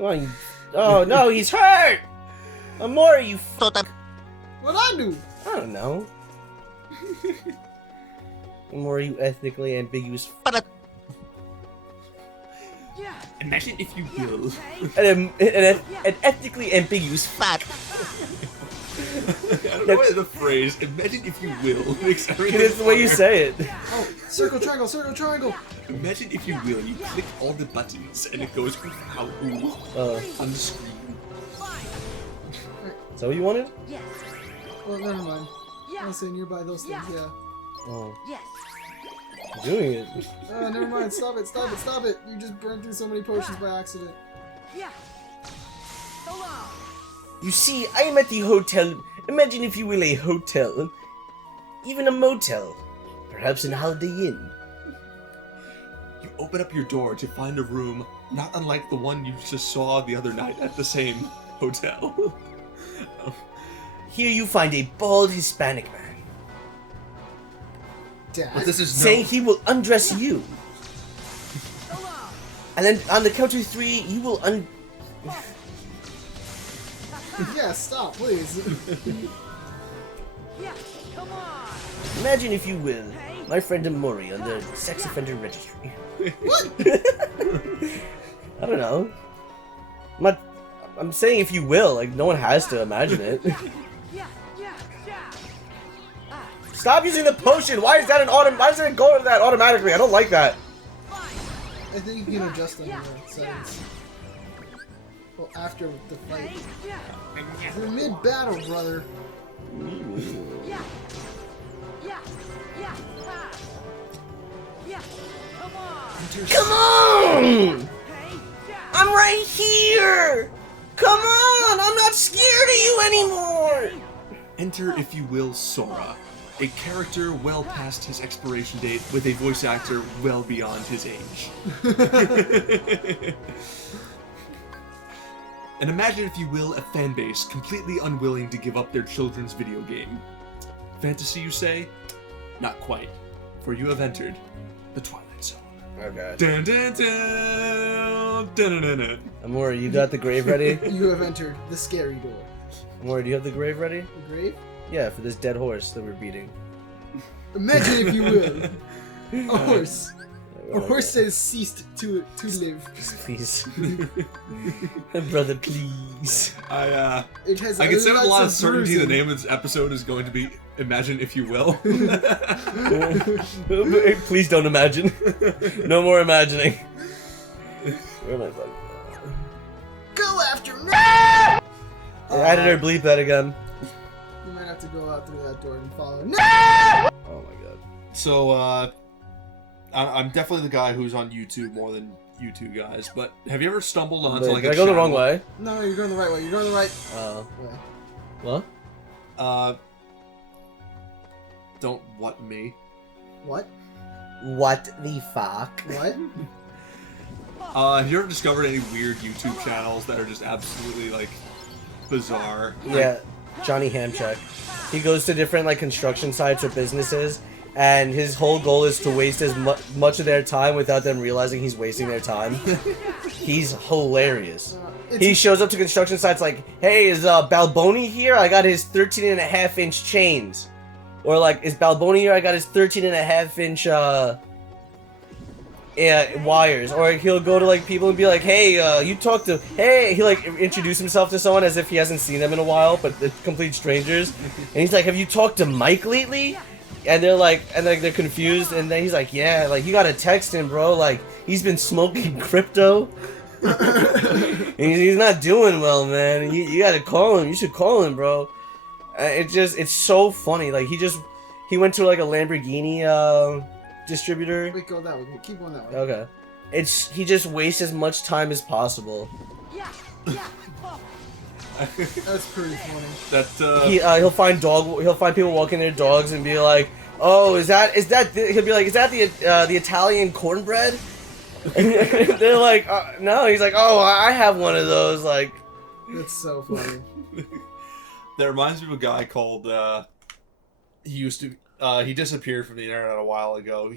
Come on. Oh no, he's hurt. Amori, you. What'd I do? I don't know. Amori, you ethnically ambiguous. Imagine if you will. An ethnically ambiguous fat. I don't know why the phrase "imagine if you will" makes everything. It's the way you say it. Oh, circle, triangle, circle, triangle. Imagine if you will, you click all the buttons and it goes out on the screen. Is that what you wanted? Yes. Well, never mind. Yeah. I'll say nearby those things, yeah. Oh, Yes. I'm doing it. Oh, never mind. Stop it, stop it, stop it. You just burned through so many potions by accident. Yeah. So long. You see, I am at the hotel. Imagine, if you will, a hotel. Even a motel. Perhaps an Holiday Inn. You open up your door to find a room not unlike the one you just saw the other night at the same hotel. Here you find a bald Hispanic man. Dad. But this is Saying he will undress you. So long. And then on the count of 3, you will Yeah, stop, please. Yeah. Come on. Imagine, if you will, my friend Amori on the sex offender registry. What? I don't know. I'm saying if you will, like no one has to imagine it. Yeah. Stop using the potion! Why is that why does it go to that automatically? I don't like that. I think you can adjust them in the settings. Well, after the fight. We're mid-battle, brother. Yeah. Yeah. Come on. Come on! Hey. Yeah. I'm right here! Come on! I'm not scared of you anymore! Enter, if you will, Sora, a character well past his expiration date with a voice actor well beyond his age. And imagine, if you will, a fan base completely unwilling to give up their children's video game. Fantasy, you say? Not quite, for you have entered the Twilight Zone. Okay. Dun, dun, dun, dun, dun, dun. Amori, you got the grave ready? You have entered the scary door. Amori, do you have the grave ready? The grave? Yeah, for this dead horse that we're beating. Imagine, if you will, a horse. A horse that has ceased to live. Please. Brother, please. It has I can say with a lot of lots certainty the bruising. name of this episode is going to be Imagine, if you will. Please don't imagine. No more imagining. Where am I fucking? Go after me! Editor, bleep that again. You might have to go out through that door and follow. No! Oh my god. So, I'm definitely the guy who's on YouTube more than you two guys, but have you ever stumbled onto Wait, like did a I go the channel- wrong way? No, you're going the right way. You're going the right way. What? Don't what me. What? What the fuck? What? Have you ever discovered any weird YouTube channels that are just absolutely, like, bizarre? Yeah, Johnny Hamcheck. He goes to different like construction sites or businesses, and his whole goal is to waste as much of their time without them realizing he's wasting their time. He's hilarious. He shows up to construction sites like, "Hey, is Balboni here? I got his 13.5-inch chains." Or like, "Is Balboni here? I got his 13.5-inch wires." Or he'll go to like people and be like, "Hey, you talk to..." Hey, he like introduce himself to someone as if he hasn't seen them in a while, but they're complete strangers. And he's like, "Have you talked to Mike lately?" And they're like, they're confused, and then he's like, "Yeah, like you gotta text him, bro. Like he's been smoking crypto." And he's not doing well, man. You gotta call him. You should call him, bro. It's so funny. Like he went to like a Lamborghini distributor. Wait, go that way. Keep going that way. Okay. He just wastes as much time as possible. Yeah. That's pretty funny. That, He'll find people walking their dogs and be like, "Oh, he'll be like, is that the Italian cornbread?" And they're like, "No." He's like, "Oh, I have one of those." Like, That's so funny. that reminds me of a guy called, he disappeared from the internet a while ago.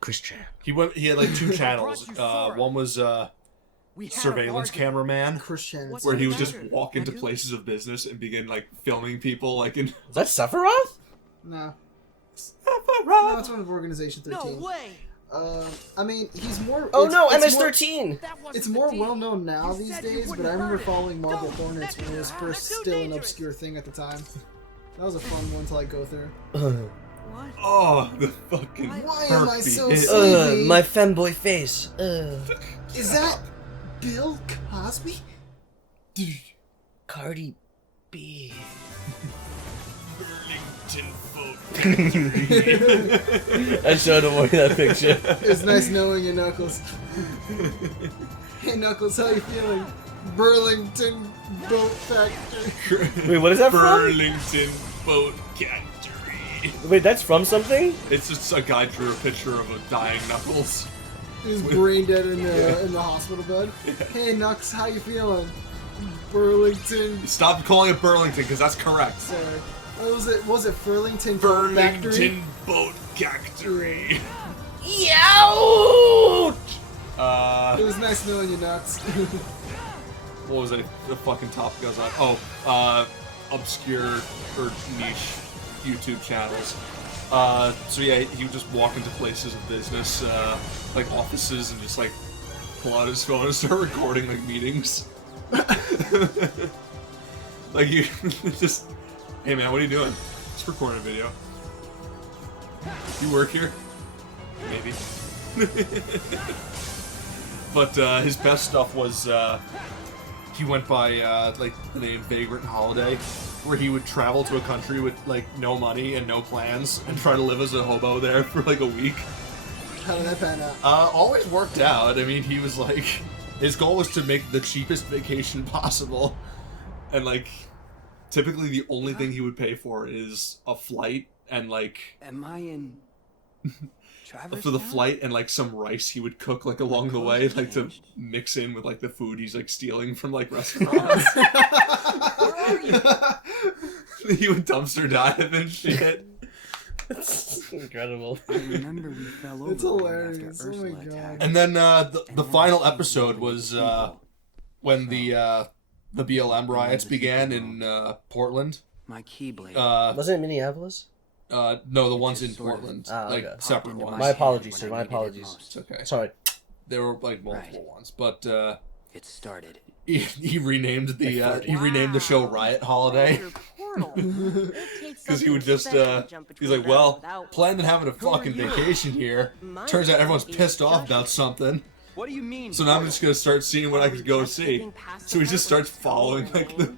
Chris Chan. He had like 2 channels. One was We had a surveillance bargain. cameraman, Christian. What's where he the would just matter, walk into Ragu? places of business and begin like filming people like in. Is that Sephiroth? No. No, it's one of Organization No 13. way. I mean, he's more. Oh it's- no, it's more- MS-13. That wasn't It's the more deal. well known now You these said you days, but wouldn't I remember hurt it. following Marble Don't. Hornets That's when it was first too still an dangerous. obscure thing at the time. That was a fun one to like go through. What? Oh, the fucking. Why am I so herpy. sleepy? My femboy face. Is that Bill Cosby? Cardi B. Burlington folk. I showed him that picture. It's nice knowing you, Knuckles. Hey, Knuckles, how you feeling? Burlington Boat Factory. Wait, what is that from? Burlington Boat Factory. Wait, that's from something? It's just a guy drew a picture of a dying Knuckles. He's brain dead in the hospital bed. Hey, Knucks, how you feeling? Burlington. Stop calling it Burlington, because that's correct. Sorry. What was it? Was it Burlington Boat Factory? Burlington Boat Factory. Youch! It was nice knowing you, Nuts. What was it? The fucking top goes on. Oh, obscure or niche YouTube channels. So yeah, he would just walk into places of business, like offices, and just like pull out his phone and start recording like meetings. Like you just, hey man, what are you doing? Just recording a video. You work here? Maybe. But his best stuff was he went by like the name Vagrant Holiday, where he would travel to a country with like no money and no plans and try to live as a hobo there for like a week. How did that pan out? Always worked out. I mean, he was like, his goal was to make the cheapest vacation possible, and like typically the only thing he would pay for is a flight and like Am I in Traverse for the Town? flight and like some rice he would cook like along the way, like to mix in with like the food he's like stealing from like restaurants. Where are you? He would dumpster dive and shit. That's incredible. I remember we fell over It's hilarious. after Oh my Ursula God. attacked. And then the final episode was when the BLM riots began in Portland. My keyblade. Wasn't it Minneapolis? No, the ones in Just sort of Portland, Ah, like okay. separate Popped into ones. My head apologies, when sir, I my needed it apologies. most. It's okay. Sorry. There were like multiple ones, but It started. he renamed the show Riot Holiday. Because he would just, he's like, well, planned on having a fucking vacation here. Turns out everyone's pissed off about something. What do you mean? So now I'm just gonna start seeing what I could go see. So he just starts following like the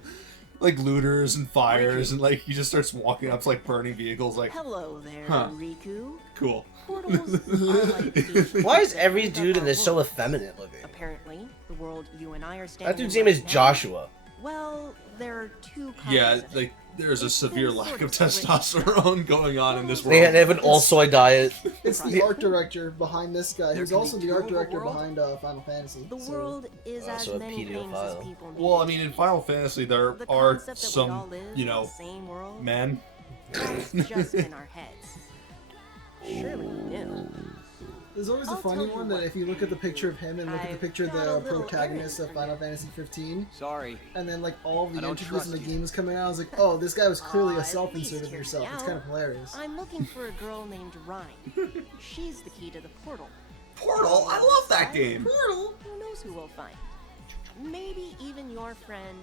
like looters and fires, and like he just starts walking up to like burning vehicles. Like, Hello there, Huh. Riku. cool. Portals are like beaches. Why is every dude in this so effeminate looking? Apparently, the world you and I are standing That dude's in name is right now- Joshua. Well, there are two kinds Yeah, of it. like there's a It's severe been lack sort of of split. testosterone going on in this They world. have an all soy diet. It's the art director behind this guy, There who's can be also the two art of a director world? behind Final Fantasy. The so- world is as so a many things as pedophile. people need. Well, I mean, in Final Fantasy there The are concept that we all some, live you in know, the same world, men. that's just in our heads. Surely you knew. There's always a I'll funny tell you one that what. if you look at the picture of him and look at the I've picture of got a the little protagonist of errand for Final you. Fantasy 15, Sorry. and then like all the I don't interviews in the trust you. games coming out, I was like, oh, this guy was clearly Aw, a at self-insert least of hear yourself. me It's out. kind of hilarious. I'm looking for a girl named Rhyme. She's the key to the portal. Portal, I love that game. Portal? Who knows who we'll find? Maybe even your friend,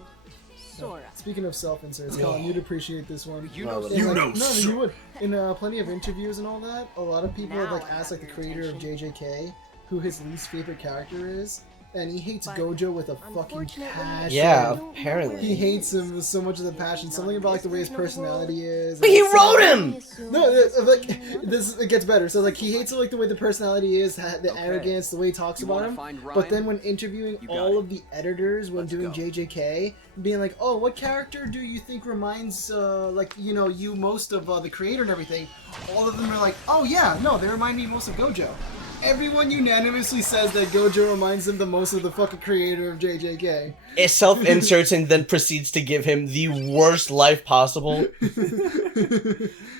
Sora. Speaking of self-inserts, Colin, you'd appreciate this one. You No, know. but- You Like, know, no, sir. you would. In plenty of interviews and all that, a lot of people have Now like I asked have like the your creator of attention. JJK who his least favorite character is, and he hates But Gojo with a fucking unfortunately, passion. Yeah, I don't know apparently. where He he hates is. him with so much of the passion. Something about like the way his personality is. But he and wrote something- him! No, like this, it gets better. So like he hates like the way the personality is, the Okay. arrogance, the way he talks You about wanna him. find But Ryan? then when interviewing You got all it. of the editors when Let's doing go. JJK, being like, "Oh, what character do you think reminds like you most of the creator and everything?" All of them are like, "Oh yeah, no, they remind me most of Gojo." Everyone unanimously says that Gojo reminds them the most of the fucking creator of JJK. It self-inserts and then proceeds to give him the worst life possible.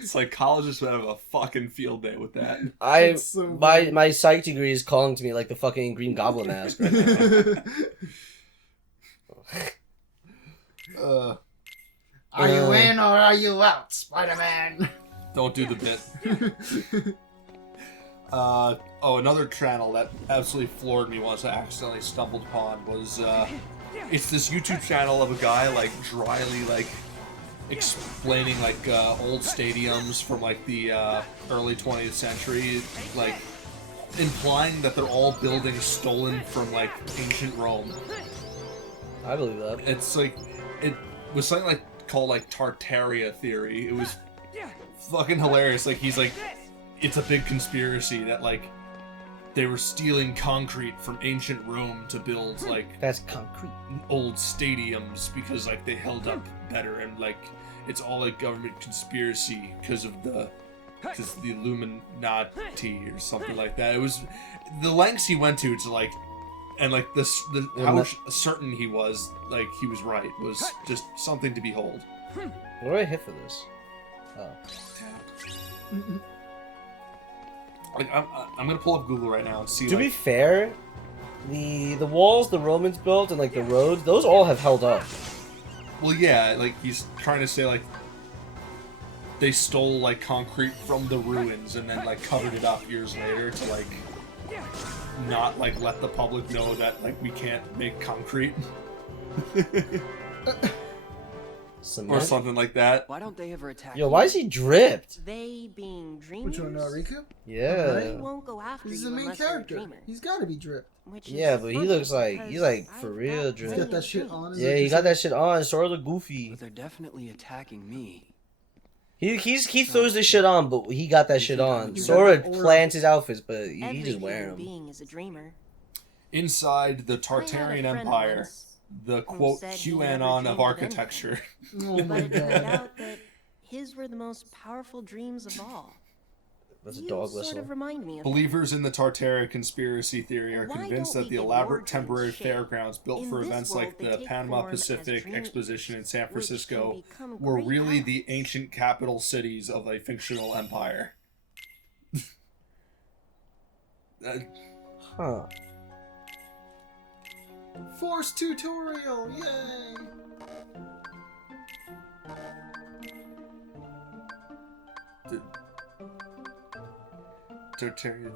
Psychologists would have a fucking field day with that. That's so funny. My psych degree is calling to me like the fucking Green Goblin mask right now. Are you in or are you out, Spider-Man? Don't do the bit. Another channel that absolutely floored me once I accidentally stumbled upon was, it's this YouTube channel of a guy, like, dryly, like, explaining, like, old stadiums from, like, the, early 20th century, like, implying that they're all buildings stolen from, like, ancient Rome. I believe that. It's, like, it was something, like, called, like, Tartaria theory. It was fucking hilarious. Like, he's like, it's a big conspiracy that, like, they were stealing concrete from ancient Rome to build, like, That's concrete. old stadiums because, like, they held up better, and, like, it's all a government conspiracy because the Illuminati or something like that. It was the lengths he went to, like, and, like, how certain he was, like, he was right, was just something to behold. What do I hit for this? Oh. Like, I'm gonna pull up Google right now and see. To like, be fair, the walls the Romans built and, like, the roads, those all have held up. well, yeah, like, he's trying to say, like, they stole, like, concrete from the ruins and then, like, covered it up years later to, like, not, like, let the public know that, like, we can't make concrete Cement? or something like that. Why don't they ever attack Yo, me? why is he dripped? They being dreamers. Which one, Riku? They Yeah. won't go after He's you the main unless you're a character. dreamer. He's gotta be dripped. Which is Yeah, but he funny looks like- he's, like, because for I've real got dream. He's got plenty that of shit dreams. on. is Yeah, what he you got said? that shit on. Sort of the goofy. But they're definitely attacking me. He throws this shit on, but he got that shit on. You Sora got the aura. plants his outfits, but he Every just wearing human them. being is a dreamer. Inside the I had a Tartarian friend Empire, once the who quote said he never QAnon dreamed of of architecture. Oh But my it turned god. out that his were the most powerful dreams of all. That's a You dog sort whistle. of remind me of Believers in the Tartaria conspiracy theory are Why convinced don't that we the get elaborate war dreams temporary shaped? fairgrounds built In for this events world, like they the take Panama form as Pacific dream Exposition in San which can Francisco become were great really the allies. ancient capital cities of a fictional empire. Huh. Force tutorial, yay! The Tartaria.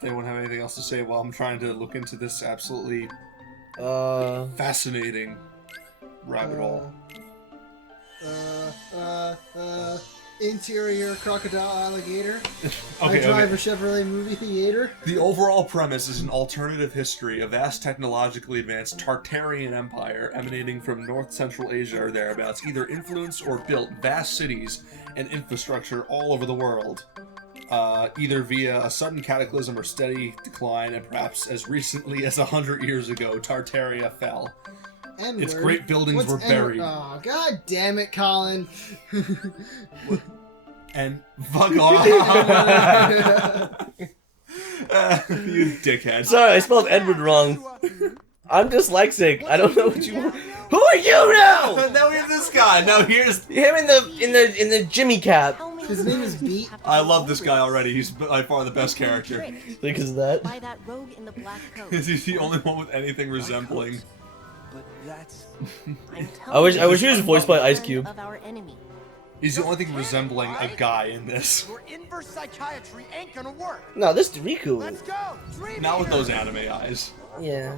They won't have anything else to say while I'm trying to look into this absolutely fascinating rabbit hole. Interior crocodile alligator. Okay, I drive okay. a Chevrolet movie theater. The overall premise is an alternative history, a vast technologically advanced Tartarian empire emanating from North Central Asia or thereabouts, either influenced or built vast cities and infrastructure all over the world, either via a sudden cataclysm or steady decline, and perhaps as recently as 100 years ago, Tartaria fell. N-word. Its great buildings were buried. Oh, god damn it, Colin. And fuck off. You dickhead. Sorry, I spelled Edward wrong. I'm dyslexic. I don't know what you want. Who are you now? Now we have this guy. Now here's. Him in the Jimmy cap. How many His name is times Beat. have to I go love this over guy already. He's by far the best character. Tricked Because of that. by that rogue in the black coat. He's the only one with anything resembling. But that's... I'm I wish telling he was you, voiced by Ice friend Cube. Of our enemy. He's the only thing resembling a guy in this. Your inverse psychiatry ain't gonna work. No, this is Riku. Let's go. Dream Not with Eater. those anime eyes. Yeah.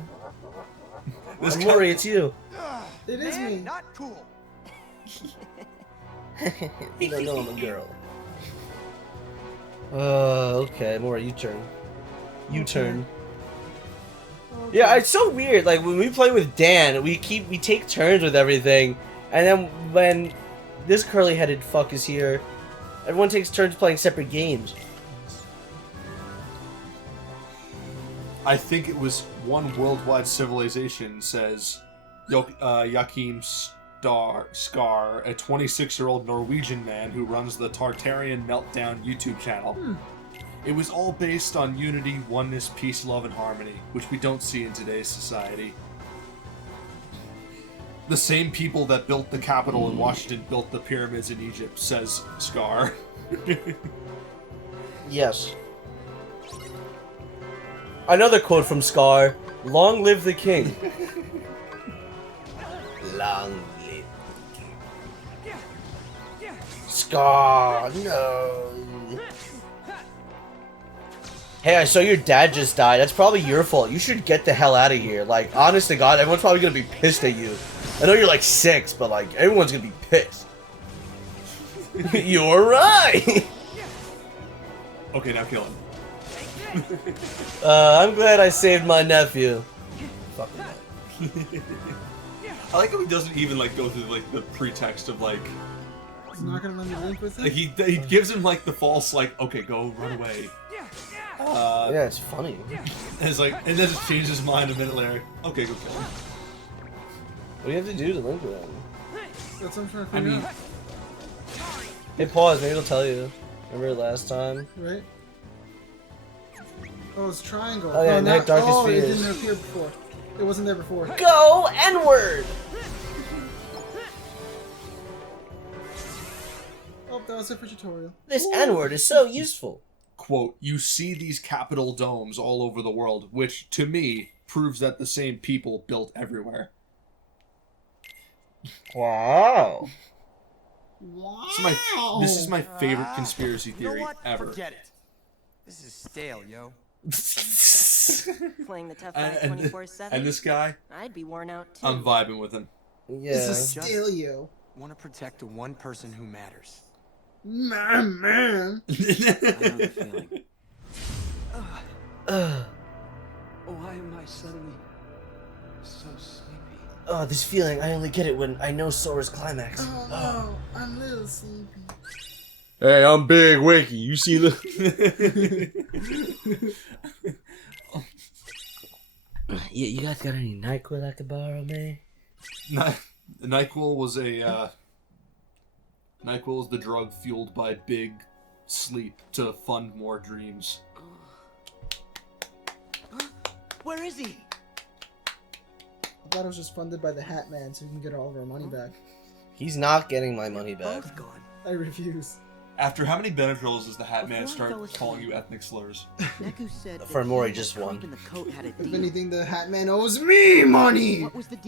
This Don't guy, worry, it's you. Ugh, It is man, me. Not cool. You don't know I'm a girl. Okay, Mora, you turn. You turn. Yeah, it's so weird. Like when we play with Dan, we take turns with everything, and then when this curly-headed fuck is here, everyone takes turns playing separate games. I think it was one worldwide civilization says Yakim Scar, a 26-year-old Norwegian man who runs the Tartarian Meltdown YouTube channel. It was all based on unity, oneness, peace, love, and harmony, which we don't see in today's society. The same people that built the Capitol in Washington built the pyramids in Egypt, says Scar. Yes. Another quote from Scar: "Long live the king." Long live the king. Scar, no. Hey, I saw your dad just died. That's probably your fault. You should get the hell out of here. Like, honest to God, everyone's probably gonna be pissed at you. I know you're like 6, but like, everyone's gonna be pissed. You're right. Okay, now kill him. I'm glad I saved my nephew. Fucking man. I like how he doesn't even like go through like the pretext of like He's not gonna let me link with like him? he gives him like the false like, okay, go run away. Yeah, it's funny. And it's like, and then just changes his mind a minute later. Okay, go kill him. What do you have to do to link with him? That's what I'm trying to I figure mean, out. Hey, pause. Maybe it'll tell you. Remember last time? Right? Oh, it's triangle. Oh, yeah, not, Darkest oh, it Fears. didn't appear before. It wasn't there before. Go N-word! Oh, that was it for tutorial. This N-word is so useful. quote, you see these Capitol domes all over the world, which to me proves that the same people built everywhere. Wow. Wow. This is my favorite conspiracy You know theory what? ever. Forget it. This is stale, yo. Playing the tough guy And 24/7. and this guy, I'd be worn out too. I'm vibing with him. Yeah. This is still you. Want to protect the one person who matters. Man. I know the feeling. Ugh. Why am I suddenly so sleepy? Oh, this feeling, I only get it when I know Sora's climax. Oh no, I'm a little sleepy. Hey, I'm Big Wiki. You see the... Yeah, you guys got any NyQuil I could borrow, man? NyQuil was NyQuil is the drug fueled by big sleep to fund more dreams. Where is he? I thought it was just funded by the Hat Man so we can get all of our money back. He's not getting my money back. Both gone. I refuse. After how many Benadryls does the Hat Man Before I fell start asleep. calling you ethnic slurs? Neku said For that Mori, he just and the one. creep in the coat had a If deal. anything, the Hat Man owes me money! What was the deal?